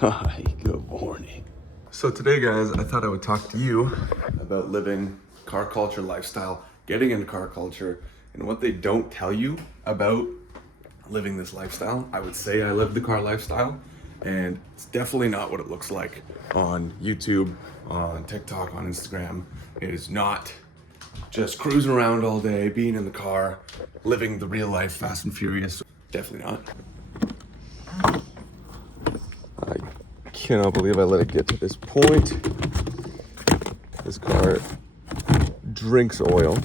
Hi, good morning. So today, guys, I thought I would talk to you about living car culture lifestyle, getting into car culture, and what they don't tell you about living this lifestyle. I would say I live the car lifestyle, and it's definitely not what it looks like on YouTube, on TikTok, on Instagram. It is not just cruising around all day, being in the car, living the real life, fast and furious. Definitely not. I cannot believe I let it get to this point. This car drinks oil,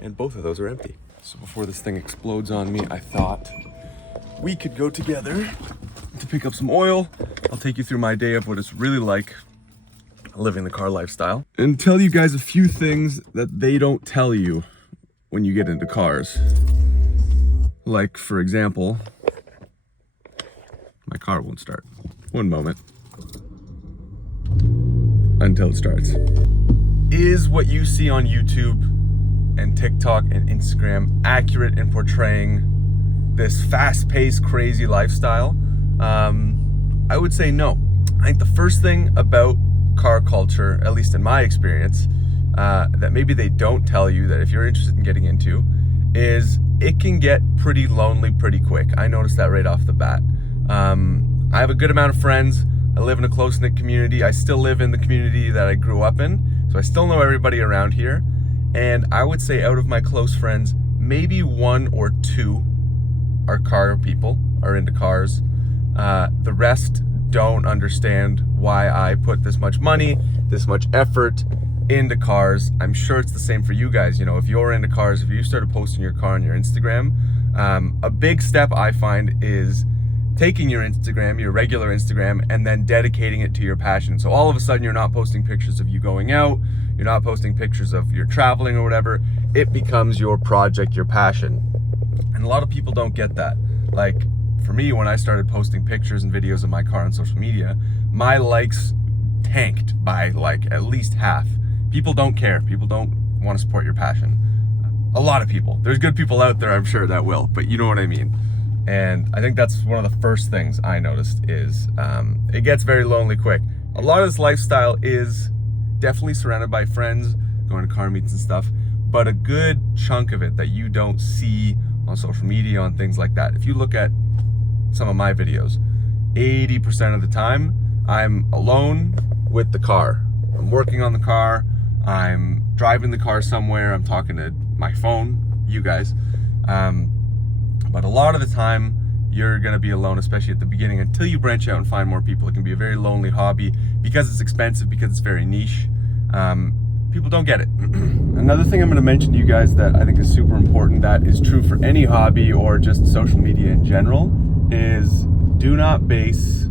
and both of those are empty. So before this thing explodes on me, I thought we could go together to pick up some oil. I'll take you through my day of what it's really like living the car lifestyle and tell you guys a few things that they don't tell you when you get into cars. Like, for example, my car won't start. One moment. Until it starts. Is what you see on YouTube and TikTok and Instagram accurate in portraying this fast-paced, crazy lifestyle? I would say no. I think the first thing about car culture, at least in my experience, that maybe they don't tell you that if you're interested in getting into, is it can get pretty lonely pretty quick. I noticed that right off the bat. I have a good amount of friends. I live in a close-knit community. I still live in the community that I grew up in, so I still know everybody around here. And I would say out of my close friends, maybe one or two are car people, are into cars. The rest don't understand why I put this much money, this much effort into cars. I'm sure it's the same for you guys. You know, if you're into cars, if you started posting your car on your Instagram, a big step I find is taking your Instagram, your regular Instagram, and then dedicating it to your passion. So all of a sudden you're not posting pictures of you going out, you're not posting pictures of your traveling or whatever. It becomes your project, your passion. And a lot of people don't get that. Like for me, when I started posting pictures and videos of my car on social media, my likes tanked by like at least half. People don't care. People don't want to support your passion. A lot of people. There's good people out there, I'm sure, that will, but you know what I mean. And I think that's one of the first things I noticed is it gets very lonely quick. A lot of this lifestyle is definitely surrounded by friends, going to car meets and stuff, but a good chunk of it that you don't see on social media, on things like that. If you look at some of my videos, 80% of the time, I'm alone with the car. I'm working on the car, I'm driving the car somewhere, I'm talking to my phone, you guys. But a lot of the time, you're gonna be alone, especially at the beginning, until you branch out and find more people. It can be a very lonely hobby because it's expensive, because it's very niche. People don't get it. Another thing I'm gonna mention to you guys that I think is super important, that is true for any hobby or just social media in general, is do not base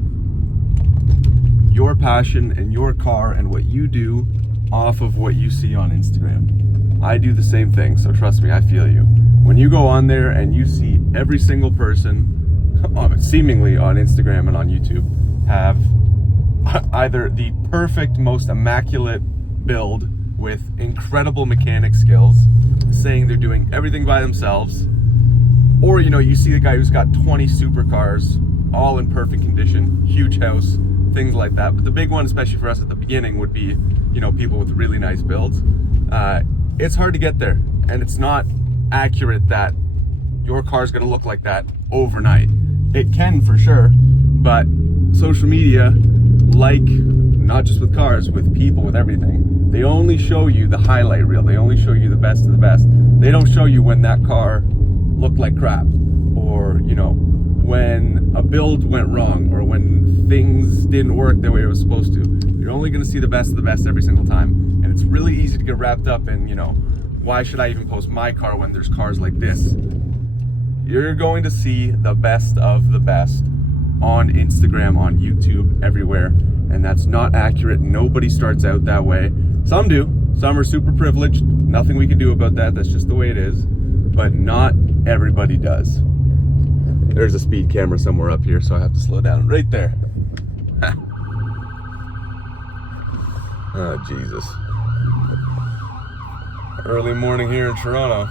your passion and your car and what you do off of what you see on Instagram. I do the same thing, so trust me, I feel you. When you go on there and you see every single person, seemingly on Instagram and on YouTube, have either the perfect, most immaculate build with incredible mechanic skills, saying they're doing everything by themselves, or you know, you see a guy who's got 20 supercars, all in perfect condition, huge house, things like that. But the big one, especially for us at the beginning, would be, you know, people with really nice builds. It's hard to get there, and it's not accurate that your car's gonna look like that overnight. It can for sure, but social media, like not just with cars, with people, with everything, they only show you the highlight reel. They only show you the best of the best. They don't show you when that car looked like crap, or you know, when a build went wrong, or when things didn't work the way it was supposed to. You're only gonna see the best of the best every single time, and it's really easy to get wrapped up in, you know, why should I even post my car when there's cars like this? You're going to see the best of the best on Instagram, on YouTube, everywhere, and that's not accurate. Nobody starts out that way. Some do. Some are super privileged. Nothing we can do about that. That's just the way it is. But not everybody does. There's a speed camera somewhere up here, so I have to slow down. Right there. Oh, Jesus. Early morning here in Toronto.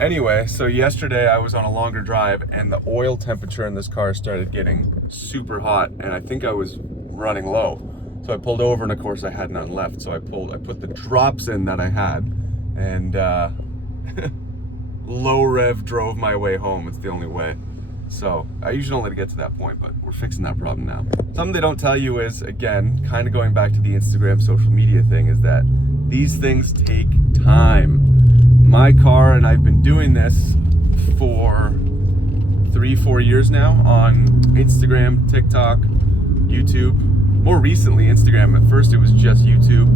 Anyway, so yesterday I was on a longer drive and the oil temperature in this car started getting super hot, and I think I was running low. So I pulled over, and of course I had none left. So I put the drops in that I had, and low rev drove my way home. It's the only way. So I usually don't let it get to that point, but we're fixing that problem now. Something they don't tell you is, again, kind of going back to the Instagram social media thing, is that these things take time. My car, and I've been doing this for 3-4 years now on Instagram, TikTok, YouTube. More recently Instagram. At first it was just YouTube,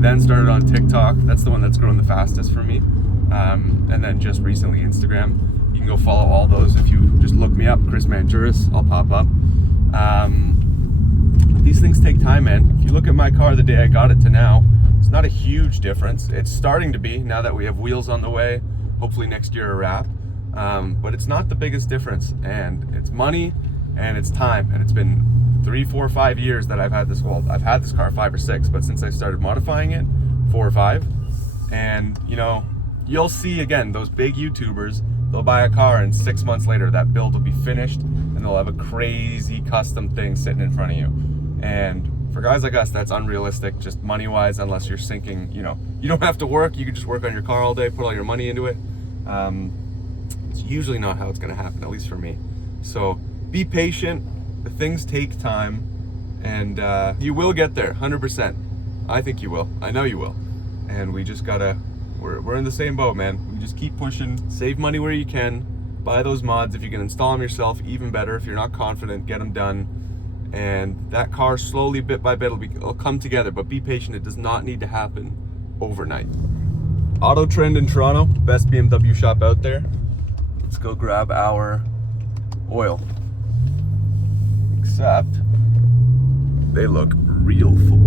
then started on TikTok. That's the one that's grown the fastest for me. And then just recently Instagram. You can go follow all those. If you just look me up, Chris Manjuris, I'll pop up. These things take time, man. If you look at my car the day I got it to now, it's not a huge difference. It's starting to be now that we have wheels on the way. Hopefully next year a wrap. But it's not the biggest difference, and it's money and it's time. And it's been 3, 4, 5 years that I've had this. Well, I've had this car 5 or 6, but since I started modifying it, 4 or 5. And you know, you'll see again those big YouTubers. They'll buy a car, and 6 months later that build will be finished, and they'll have a crazy custom thing sitting in front of you. And for guys like us, that's unrealistic, just money-wise, unless you're sinking, you know, you don't have to work, you can just work on your car all day, put all your money into it. It's usually not how it's gonna happen, at least for me. So be patient, the things take time, and you will get there, 100%. I think you will, I know you will. And we just gotta, we're in the same boat, man. We just keep pushing, save money where you can, buy those mods. If you can install them yourself, even better. If you're not confident, get them done. And that car slowly, bit by bit, it'll come together, but be patient. It does not need to happen overnight. Auto Trend in Toronto, best BMW shop out there. Let's go grab our oil. Except they look real full.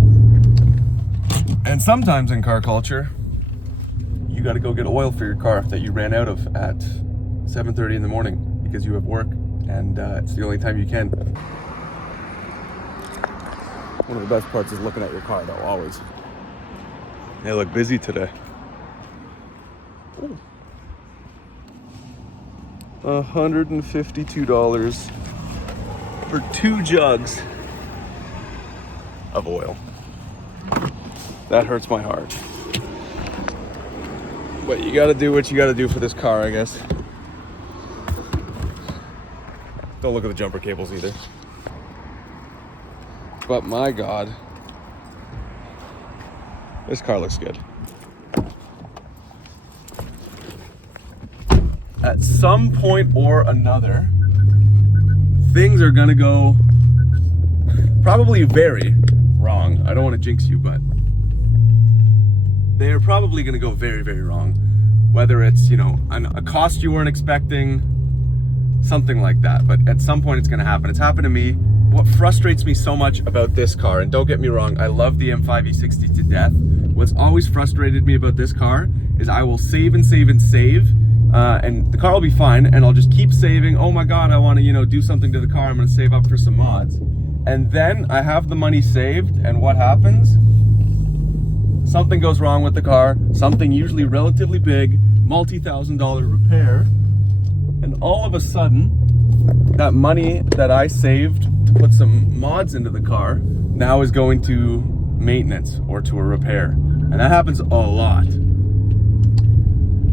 And sometimes in car culture, you got to go get oil for your car that you ran out of at 7:30 in the morning because you have work, and it's the only time you can. One of the best parts is looking at your car, though, always. They look busy today. Ooh. $152 for 2 jugs of oil. That hurts my heart. But you gotta do what you gotta do for this car, I guess. Don't look at the jumper cables either. But my God, this car looks good. At some point or another, things are gonna go probably very wrong. I don't want to jinx you, but they're probably going to go very, very wrong. Whether it's, you know, a cost you weren't expecting, something like that. But at some point it's going to happen. It's happened to me. What frustrates me so much about this car, and don't get me wrong, I love the M5 E60 to death. What's always frustrated me about this car is I will save and save and save, and the car will be fine, and I'll just keep saving. Oh my God, I want to, you know, do something to the car. I'm going to save up for some mods. And then I have the money saved, and what happens? Something goes wrong with the car, something usually relatively big, multi-$1,000 repair, and all of a sudden, that money that I saved to put some mods into the car now is going to maintenance or to a repair. And that happens a lot.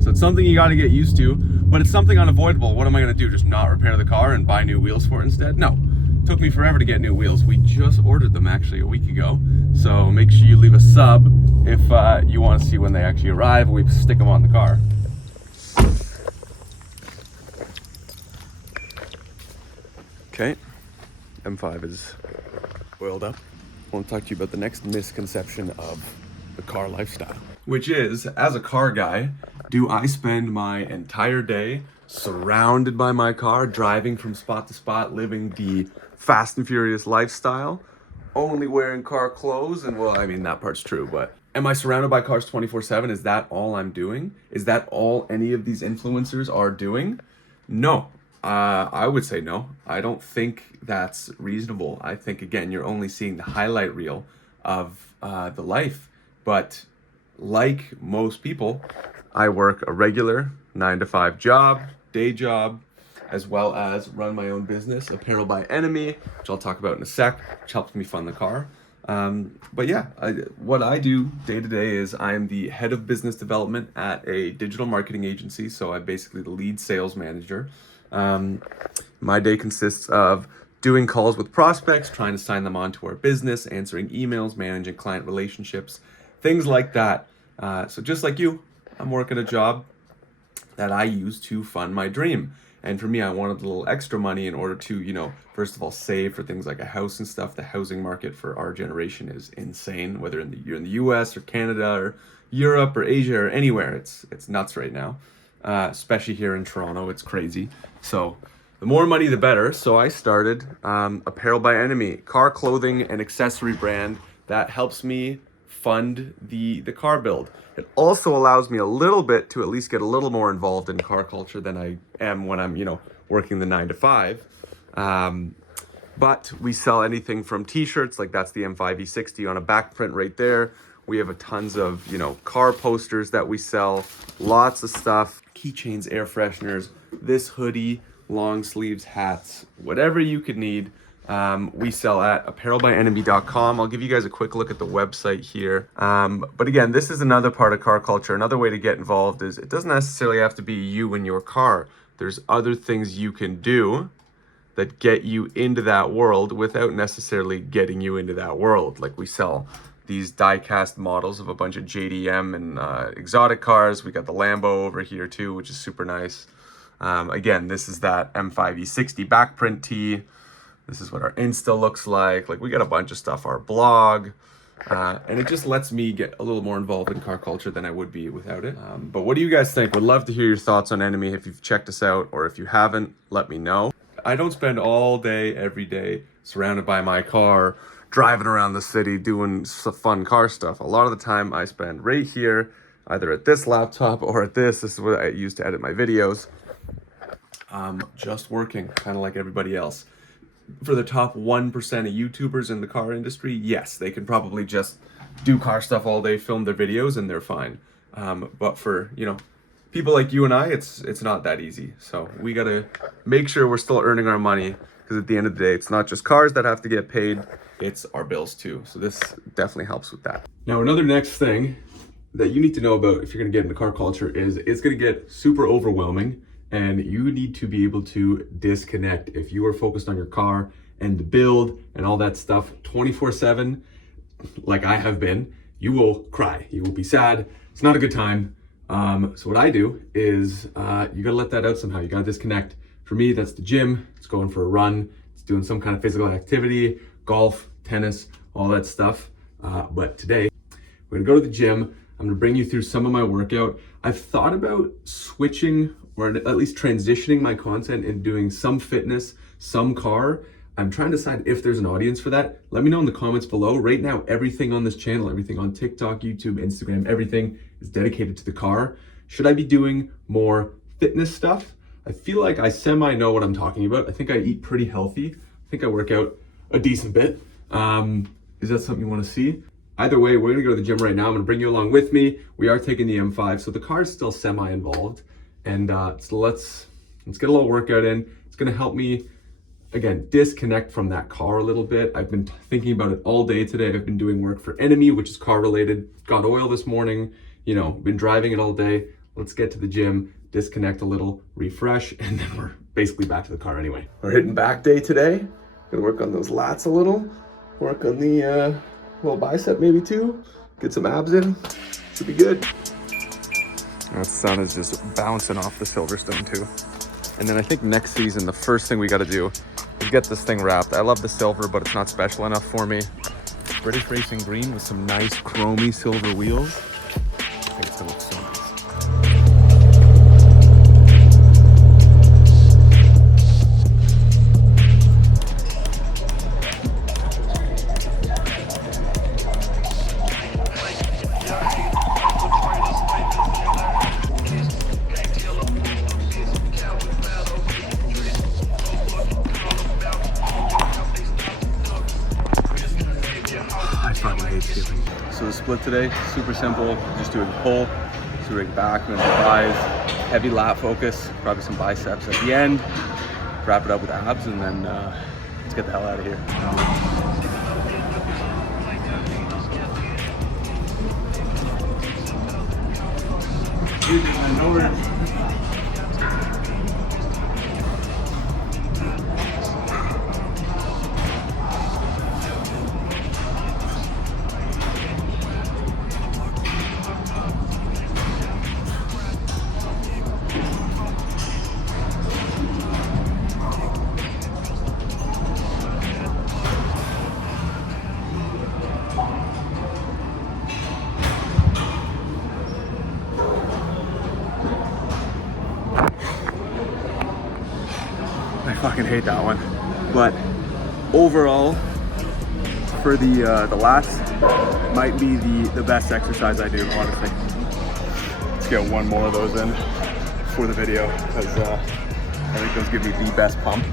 So it's something you got to get used to, but it's something unavoidable. What am I going to do? Just not repair the car and buy new wheels for it instead? No. It took me forever to get new wheels. We just ordered them actually a week ago. So make sure you leave a sub if you want to see when they actually arrive. We stick them on the car. Okay, M5 is oiled up. I want to talk to you about the next misconception of the car lifestyle, which is, as a car guy, do I spend my entire day surrounded by my car, driving from spot to spot, living the fast and furious lifestyle, only wearing car clothes? And well, I mean, that part's true, but am I surrounded by cars 24/7? Is that all I'm doing? Is that all any of these influencers are doing? No. I would say no. I don't think that's reasonable. I think, again, you're only seeing the highlight reel of the life. But like most people, I work a regular 9-to-5 job, day job, as well as run my own business, Apparel by Enemy, which I'll talk about in a sec, which helps me fund the car. But yeah, what I do day to day is I'm the head of business development at a digital marketing agency. So I'm basically the lead sales manager. My day consists of doing calls with prospects, trying to sign them onto our business, answering emails, managing client relationships, things like that. So just like you, I'm working a job that I use to fund my dream. And for me, I wanted a little extra money in order to, first of all, save for things like a house and stuff. The housing market for our generation is insane, whether you're in the US or Canada or Europe or Asia or anywhere. It's nuts right now, especially here in Toronto. It's crazy. So the more money, the better. So I started Apparel by Enemy, car clothing and accessory brand that helps me fund the car build. It also allows me a little bit to at least get a little more involved in car culture than I am when I'm, working the 9-to-5. But we sell anything from t-shirts, like that's the M5 E60 on a back print right there. We have a tons of, car posters that we sell, lots of stuff, keychains, air fresheners, this hoodie, long sleeves, hats, whatever you could need. We sell at apparelbyenemy.com. I'll give you guys a quick look at the website here. But again, this is another part of car culture. Another way to get involved is it doesn't necessarily have to be you and your car. There's other things you can do that get you into that world without necessarily getting you into that world. Like we sell these die-cast models of a bunch of JDM and exotic cars. We got the Lambo over here too, which is super nice. Again, this is that M5 E60 back print tee. This is what our Insta looks like. Like we got a bunch of stuff, our blog, and it just lets me get a little more involved in car culture than I would be without it. But what do you guys think? Would love to hear your thoughts on Enemy. If you've checked us out or if you haven't, let me know. I don't spend all day, every day surrounded by my car, driving around the city, doing some fun car stuff. A lot of the time I spend right here, either at this laptop or at this. This is what I use to edit my videos. Just working, kind of like everybody else. For the top 1% of YouTubers in the car industry, yes, they can probably just do car stuff all day, film their videos, and they're fine. But for, people like you and I, it's not that easy. So we got to make sure we're still earning our money, because at the end of the day, it's not just cars that have to get paid, it's our bills too. So this definitely helps with that. Now, another next thing that you need to know about if you're going to get into car culture is it's going to get super overwhelming. And you need to be able to disconnect. If you are focused on your car and the build and all that stuff 24/7, like I have been, you will cry. You will be sad. It's not a good time. So what I do is you gotta let that out somehow. You gotta disconnect. For me, that's the gym. It's going for a run. It's doing some kind of physical activity, golf, tennis, all that stuff. But today, we're gonna go to the gym. I'm gonna bring you through some of my workout. I've thought about switching or at least transitioning my content and doing some fitness, some car. I'm trying to decide if there's an audience for that. Let me know in the comments below. Right now, everything on this channel, everything on TikTok, YouTube, Instagram, everything is dedicated to the car. Should I be doing more fitness stuff? I feel like I semi know what I'm talking about. I think I eat pretty healthy. I think I work out a decent bit. Is that something you want to see? Either way, we're gonna go to the gym right now. I'm gonna bring you along with me. We are taking the M5, so the car is still semi-involved. And so let's get a little workout in. It's gonna help me, again, disconnect from that car a little bit. I've been thinking about it all day today. I've been doing work for Enemy, which is car related. Got oil this morning, been driving it all day. Let's get to the gym, disconnect a little, refresh, and then we're basically back to the car anyway. We're hitting back day today. Gonna work on those lats a little, work on the little bicep maybe too, get some abs in, should be good. That sun is just bouncing off the Silverstone too. And then I think next season, the first thing we got to do is get this thing wrapped. I love the silver, but it's not special enough for me. British Racing Green with some nice chromy silver wheels. I think it's gonna look so nice. So the split today, super simple. Just doing pull, so doing back and then rise. heavy lat focus, probably some biceps at the end, wrap it up with abs, and then let's get the hell out of here. I fucking hate that one. But overall, for the lats, might be the best exercise I do, honestly. Let's get one more of those in for the video, because I think those give me the best pump.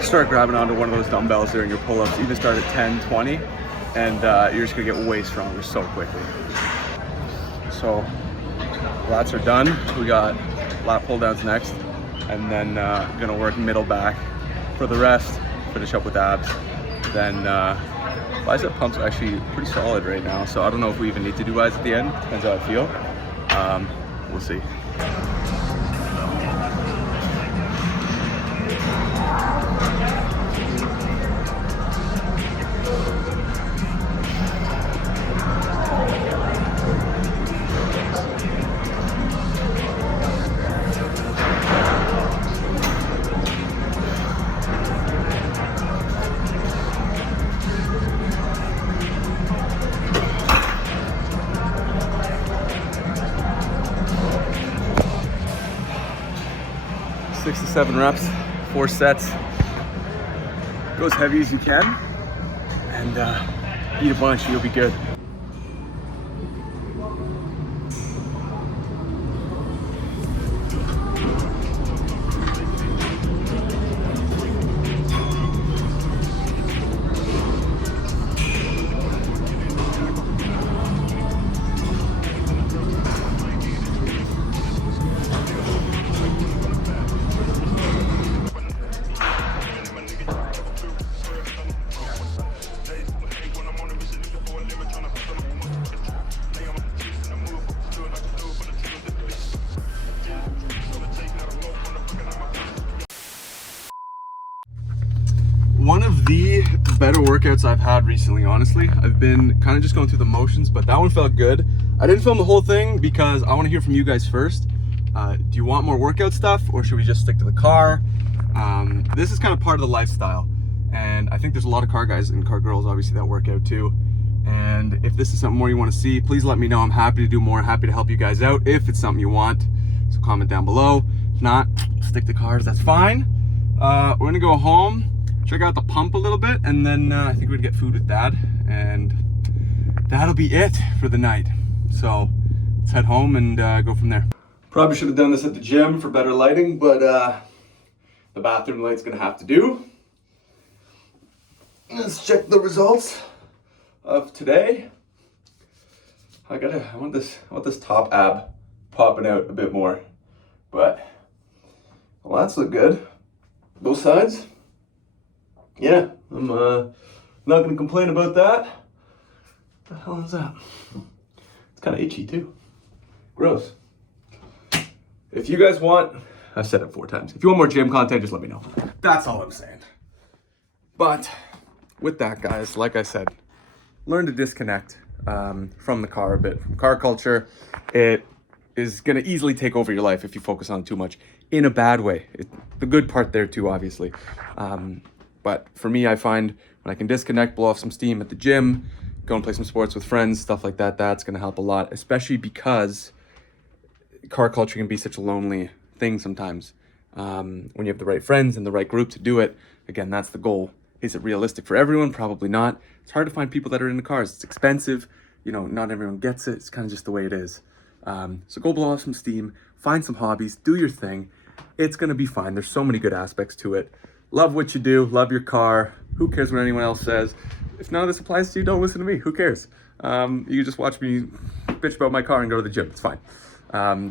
Start grabbing onto one of those dumbbells during your pull-ups. Even start at 10, 20, and you're just gonna get way stronger so quickly. So lats are done. We got lat pull downs next, and then gonna work middle back for the rest. Finish up with abs. Then bicep pumps are actually pretty solid right now. So I don't know if we even need to do biceps at the end. Depends how I feel. We'll see. 6 to 7 reps, 4 sets. Go as heavy as you can, and eat a bunch, you'll be good. One of the better workouts I've had recently, honestly. I've been kind of just going through the motions, but that one felt good. I didn't film the whole thing because I want to hear from you guys first. Do you want more workout stuff, or should we just stick to the car? This is kind of part of the lifestyle, and I think there's a lot of car guys and car girls obviously that work out too. And if this is something more you want to see, please let me know. I'm happy to do more, happy to help you guys out if it's something you want. So comment down below. If not, stick to cars, that's fine. We're gonna go home, check out the pump a little bit, and then I think we'd get food with Dad, and that'll be it for the night. So let's head home and go from there. Probably should have done this at the gym for better lighting, but the bathroom light's gonna have to do. Let's check the results of today. I want this top ab popping out a bit more, but well, that's look good. Both sides. Yeah, I'm not gonna complain about that. What the hell is that? It's kind of itchy too. Gross. If you guys want, I've said it 4 times. If you want more gym content, just let me know. That's all I'm saying. But with that, guys, like I said, learn to disconnect from the car a bit, from car culture. It is going to easily take over your life if you focus on it too much, in a bad way. The good part there too, obviously. But for me, I find when I can disconnect, blow off some steam at the gym, go and play some sports with friends, stuff like that, that's going to help a lot, especially because car culture can be such a lonely thing sometimes. When you have the right friends and the right group to do it, again, that's the goal. Is it realistic for everyone? Probably not. It's hard to find people that are into cars. It's expensive. You know, not everyone gets it. It's kind of just the way it is. So go blow off some steam, find some hobbies, do your thing. It's going to be fine. There's so many good aspects to it. Love what you do. Love your car. Who cares what anyone else says? If none of this applies to you, don't listen to me. Who cares? You can just watch me bitch about my car and go to the gym. It's fine.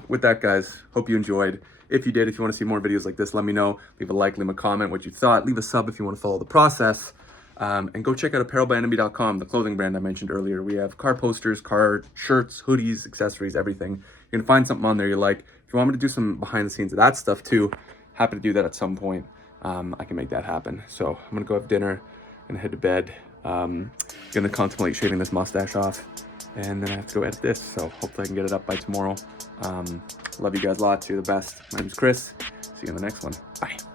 With that, guys, hope you enjoyed. If you did, if you want to see more videos like this, let me know. Leave a like, leave a comment, what you thought. Leave a sub if you want to follow the process. And go check out apparelbyenemy.com, the clothing brand I mentioned earlier. We have car posters, car shirts, hoodies, accessories, everything. You can find something on there you like. If you want me to do some behind the scenes of that stuff too, happy to do that at some point. I can make that happen. So I'm going to go have dinner and head to bed. Going to contemplate shaving this mustache off. And then I have to go edit this. So hopefully I can get it up by tomorrow. Love you guys lots. You're the best. My name's Chris. See you in the next one. Bye.